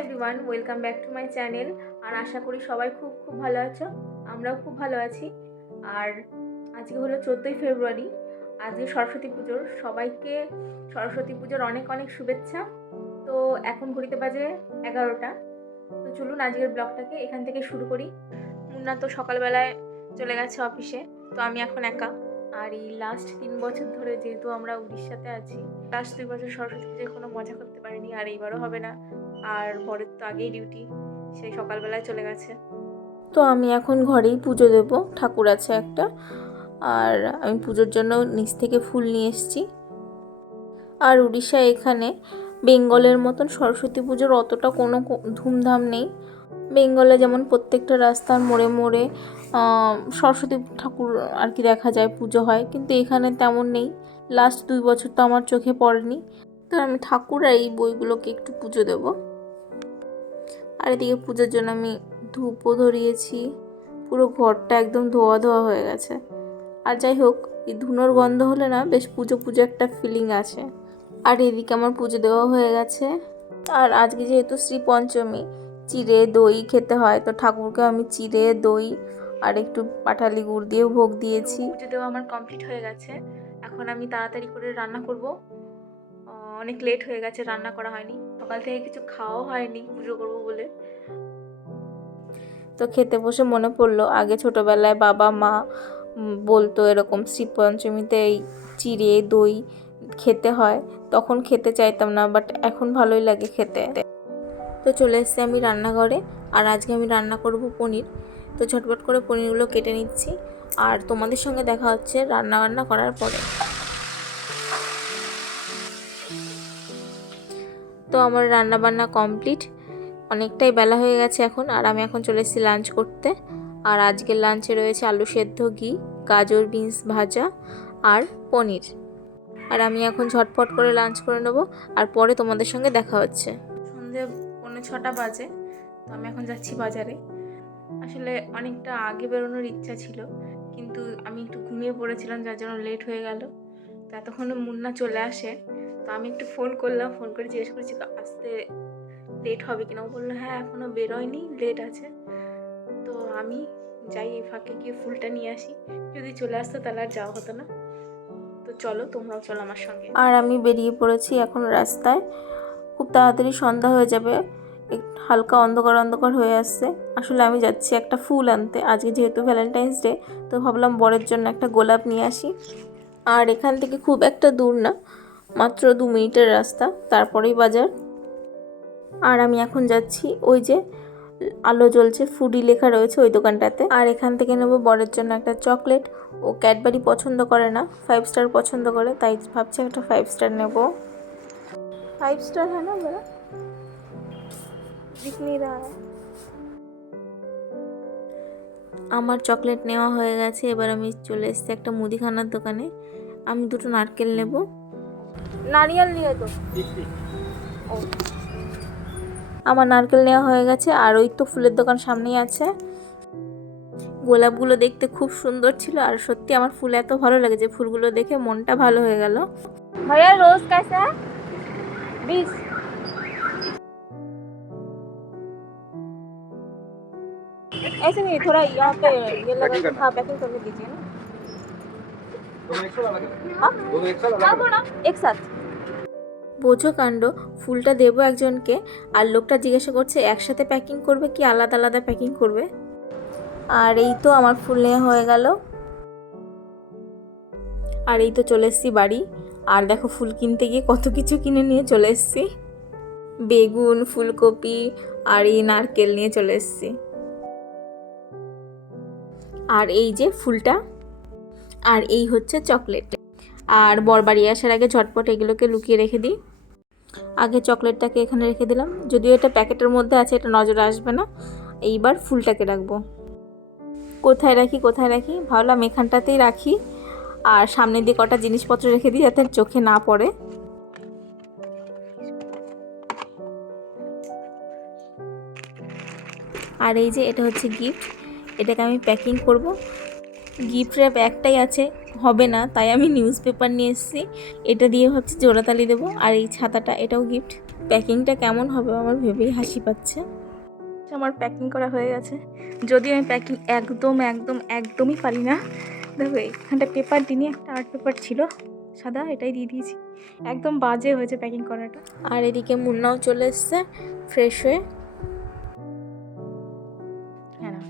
Everyone, welcome back to my channel. আর আশা করি সবাই খুব খুব ভালো আছো। আমরাও খুব ভালো আছি। আর আজকে হলো 14ই ফেব্রুয়ারি, আজকে সরস্বতী পুজোর। সবাইকে সরস্বতী পুজোর অনেক অনেক শুভেচ্ছা। তো এখন ঘড়িতে বাজে 11টা। তো চলুন আজকের ব্লগটাকে এখান থেকে শুরু করি। মুন্না তো সকালবেলায় চলে গেছে অফিসে, তো আমি এখন একা। আর এই লাস্ট 3 বছর ধরে যেহেতু আমরা উড়িষ্যাতে আছি, লাস্ট 2 বছর সরস্বতী পুজোয় কোনো মজা করতে পারিনি, আর এইবারও হবে না। আর বরের তো আগেই ডিউটি, সেই সকালবেলায় চলে গেছে। তো আমি এখন ঘরেই পুজো দেব, ঠাকুর আছে একটা। আর আমি পুজোর জন্য নিচ থেকে ফুল নিয়ে এসেছি। আর উড়িষ্যা এখানে বেঙ্গলের মতন সরস্বতী পুজোর অতটা কোনো ধুমধাম নেই। বেঙ্গলে যেমন প্রত্যেকটা রাস্তার মোড়ে মোড়ে সরস্বতী ঠাকুর আর কি দেখা যায়, পুজো হয়, কিন্তু এখানে তেমন নেই। লাস্ট 2 বছর তো আমার চোখে পড়েনি। তো আমি ঠাকুর আর এই বইগুলোকে একটু পুজো দেব। আর এদিকে পুজোর জন্য আমি ধূপও ধরিয়েছি। পুরো ঘরটা একদম ধোয়া ধোয়া হয়ে গেছে। আর যাই হোক, এই ধুনোর গন্ধ হলে না বেশ পুজো পুজো একটা ফিলিং আছে। আর এদিকে আমার পুজো দেওয়া হয়ে গেছে। আর আজকে যেহেতু শ্রী পঞ্চমী, চিড়ে দই খেতে হয়, তো ঠাকুরকে আমি চিড়ে দই আর একটু পাটালি গুড় দিয়েও ভোগ দিয়েছি। পুজো দেওয়া আমার কমপ্লিট হয়ে গেছে। এখন আমি তাড়াতাড়ি করে রান্না করব। অনেক লেট হয়ে গেছে, রান্না করা হয়নি, সকাল থেকে কিছু খাওয়াও হয়নি পুজো করব বলে। তো খেতে বসে মনে পড়লো আগে ছোটোবেলায় বাবা মা বলতো এরকম শ্রী পঞ্চমীতে এই চিড়ে দই খেতে হয়, তখন খেতে চাইতাম না, বাট এখন ভালোই লাগে খেতে। তো চলে এসেছি আমি রান্নাঘরে। আর আজকে আমি রান্না করব পনির। তো ঝটপট করে পনিরগুলো কেটে নিচ্ছি, আর তোমাদের সঙ্গে দেখা হচ্ছে রান্না করার পরে। তো আমার রান্না বান্না কমপ্লিট, অনেকটাই বেলা হয়ে গেছে এখন। আর আমি এখন চলে এসেছি লাঞ্চ করতে। আর আজকের লাঞ্চে রয়েছে আলু সেদ্ধ, ঘি, গাজর বিনস ভাজা আর পনির। আর আমি এখন ঝটপট করে লাঞ্চ করে নেব, আর পরে তোমাদের সঙ্গে দেখা হচ্ছে। সন্ধে 5:45 বাজে। তো আমি এখন যাচ্ছি বাজারে। আসলে অনেকটা আগে বেরোনোর ইচ্ছা ছিল, কিন্তু আমি একটু ঘুমিয়ে পড়েছিলাম, যার জন্য লেট হয়ে গেল। তো এতক্ষণে মুন্না চলে আসে। তো আমি একটু ফোন করলাম, ফোন করে জিজ্ঞেস করেছি আসতে লেট হবে কিনা। ও বললো হ্যাঁ এখনও বেরোয়নি, লেট আছে। তো আমি যাই এই ফাঁকে গিয়ে ফুলটা নিয়ে আসি, যদি চলে আসতো তাহলে আর যাওয়া হতো না। তো চলো, তোমরাও চলো আমার সঙ্গে। আর আমি বেরিয়ে পড়েছি এখন রাস্তায়। খুব তাড়াতাড়ি সন্ধ্যা হয়ে যাবে, হালকা অন্ধকার অন্ধকার হয়ে আসছে। আসলে আমি যাচ্ছি একটা ফুল আনতে, আজকে যেহেতু ভ্যালেন্টাইন্স ডে, তো ভাবলাম বরের জন্য একটা গোলাপ নিয়ে আসি। আর এখান থেকে খুব একটা দূর না, মাত্র 2 মিনিটের রাস্তা, তারপরেই বাজার। আর আমি এখন যাচ্ছি ওই যে আলো জ্বলছে, ফুডি লেখা রয়েছে ওই দোকানটাতে। আর এখান থেকে নেবো বরের জন্য একটা চকলেট। ও ক্যাডবেরি পছন্দ করে না, 5 স্টার পছন্দ করে, তাই ভাবছি একটা 5 স্টার নেব। 5 স্টার হ্যাঁ না বলা দিখ नहीं रहा है। আমার চকলেট নেওয়া হয়ে গেছে। এবার আমি চলে এসেছি একটা মুদিখানার দোকানে। আমি 2টো নারকেল নেব। নারিয়েল নিয়ে তো ও, আমার নারকেল নেওয়া হয়ে গেছে। আর ওই তো ফুলের দোকান সামনেই আছে। গোলাপগুলো দেখতে খুব সুন্দর ছিল, আর সত্যি আমার ফুল এত ভালো লাগে যে ফুলগুলো দেখে মনটা ভালো হয়ে গেল। ভাইয়া রোজ कैसा है? 20। ऐसे नहीं, थोड़ा यहाँ पे ये लगा, हाँ पैकिंग करके दीजिए ना। एक साथ বোঝো কাণ্ড, ফুলটা দেবো একজনকে, আর লোকটা জিজ্ঞাসা করছে একসাথে প্যাকিং করবে কি আলাদা আলাদা প্যাকিং করবে। আর এই তো আমার ফুল নেওয়া হয়ে গেল। আর এই তো চলে এসেছি বাড়ি। আর দেখো ফুল কিনতে গিয়ে কত কিছু কিনে নিয়ে চলে এসেছি, বেগুন, ফুলকপি আর এই নারকেল নিয়ে চলে এসেছি। আর এই যে ফুলটা, আর এই হচ্ছে চকলেট। আর বর বাড়ি আসার আগে ঝটপট এগুলোকে লুকিয়ে রেখে দিই। আগে চকলেটটাকে এখানে রেখে দিলাম, যদিও এটা প্যাকেটের মধ্যে আছে, এটা নজরে আসবে না। এইবার ফুলটাকে রাখবো। কোথায় রাখি ভাবলাম এখানটাতেই রাখি, আর সামনে দিয়ে কটা জিনিসপত্র রেখে দিই যাতে চোখে না পড়ে। আর এই যে এটা হচ্ছে গিফট, এটাকে আমি প্যাকিং করব। গিফট র্যাপ একটাই আছে, হবে না, তাই আমি নিউজ পেপার নিয়ে এসেছি। এটা দিয়ে ভাবছি জোড়াতালি দেবো। আর এই ছাতাটা, এটাও গিফট। প্যাকিংটা কেমন হবে আমার ভেবেই হাসি পাচ্ছে। আমার প্যাকিং করা হয়ে গেছে, যদিও আমি প্যাকিং একদমই পারি না। দেখো এখানটা পেপার দিনই একটা আর্ট পেপার ছিল সাদা, এটাই দিয়ে দিয়েছি। একদম বাজে হয়েছে প্যাকিং করাটা। আর এদিকে মুন্নাও চলে এসছে ফ্রেশ হয়ে। হ্যাঁ,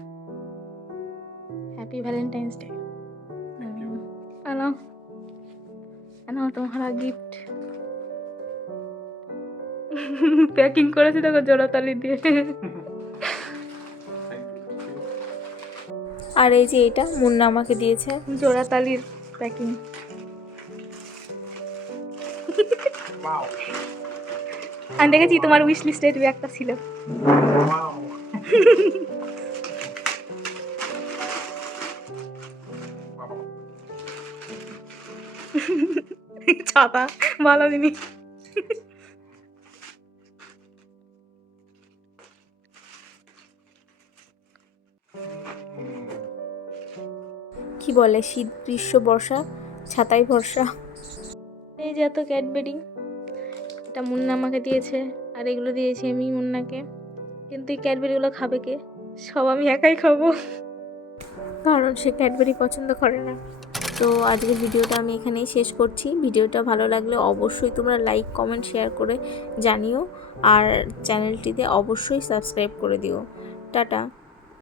হ্যাপি ভ্যালেন্টাইন্স ডে। নাও তোমার গিফট। প্যাকিং করেছি দেখো জোড়াতালি দিয়ে। আর এই যে এটা মুন্না আমাকে দিয়েছে জোড়াতালির প্যাকিং। আমি দেখেছি তোমার উইশ লিস্টে এটা একটা ছিল। ছাতা ভালো জিনিস। কি বলে শীত গ্রীষ্ম বর্ষা ছাতাই ভরসা। এই যে এত ক্যাডবেরি, এটা মুন্না আমাকে দিয়েছে, আর এগুলো দিয়েছি আমি মুন্নাকে। কিন্তু এই ক্যাডবেরিগুলো খাবে কে? সব আমি একাই খাবো, কারণ সে ক্যাডবেরি পছন্দ করে না। তো আজকের ভিডিওটা আমি এখানেই শেষ করছি। ভিডিওটা ভালো লাগলে অবশ্যই তোমরা লাইক কমেন্ট শেয়ার করে জানিও, আর চ্যানেলটিতে অবশ্যই সাবস্ক্রাইব করে দিও। টাটা।